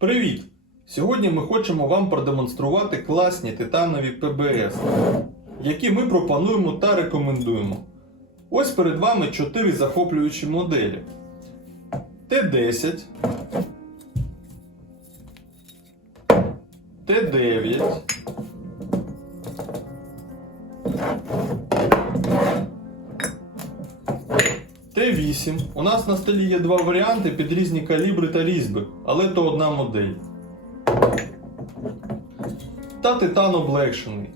Привіт! Сьогодні ми хочемо вам продемонструвати класні титанові ПБС, які ми пропонуємо та рекомендуємо. Ось перед вами 4 захоплюючі моделі: Т10, Т9, Т8. У нас на столі є два варіанти під різні калібри та різьби, але то одна модель. Та титан облегшений.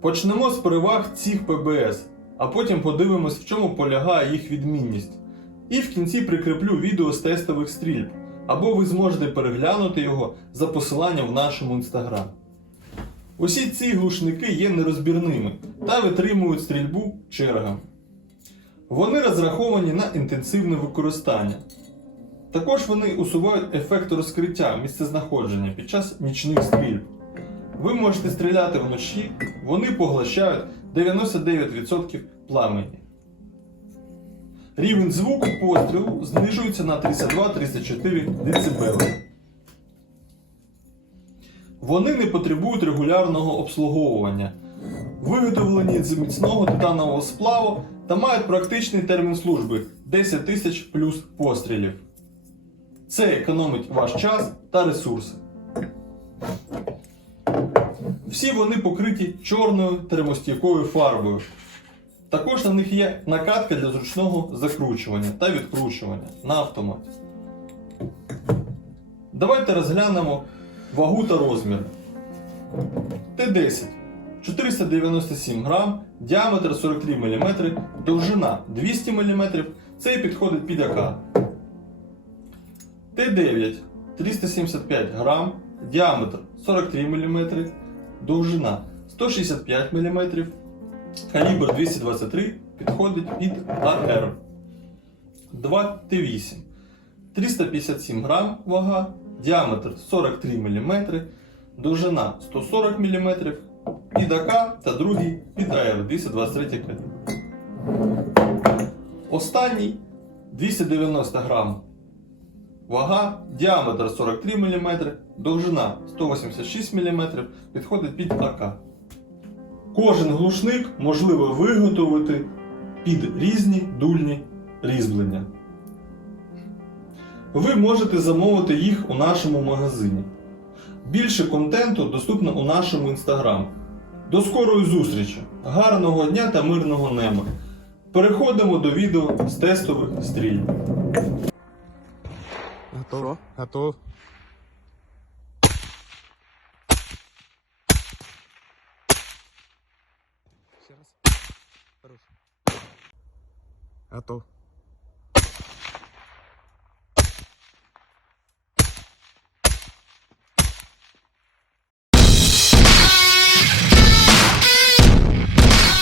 Почнемо з переваг цих ПБС, а потім подивимось, в чому полягає їх відмінність. І в кінці прикріплю відео з тестових стрільб, або ви зможете переглянути його за посиланням в нашому інстаграм. Усі ці глушники є нерозбірними та витримують стрільбу чергами. Вони розраховані на інтенсивне використання. Також вони усувають ефект розкриття місцезнаходження під час нічних стрільб. Ви можете стріляти вночі, вони поглощають 99% пламені. Рівень звуку пострілу знижується на 32-34 дБ. Вони не потребують регулярного обслуговування, виготовлені з міцного титанового сплаву та мають практичний термін служби 10 тисяч плюс пострілів. Це економить ваш час та ресурси. Всі вони покриті чорною термостійкою фарбою. Також на них є накатка для зручного закручування та відкручування на автоматі. Давайте розглянемо вагу та розміри. Т10 497 грам, діаметр 43 мм, довжина 200 мм. Цей підходить під АК. Т9 375 грам, діаметр 43 мм, довжина 165 мм, калібр 223 підходить під АР. 2 Т8 357 грам вага, діаметр 43 мм, довжина 140 мм, під АК та другий під АР 223 калібр. Останній 290 грам. Вага, діаметр 43 мм, довжина 186 мм, підходить під АК. Кожен глушник можливо виготовити під різні дульні різьблення. Ви можете замовити їх у нашому магазині. Більше контенту доступно у нашому інстаграм. До скорої зустрічі! Гарного дня та мирного неба! Переходимо до відео з тестових стрільб. Готов. Готов. Ще раз. Хорош. Готов.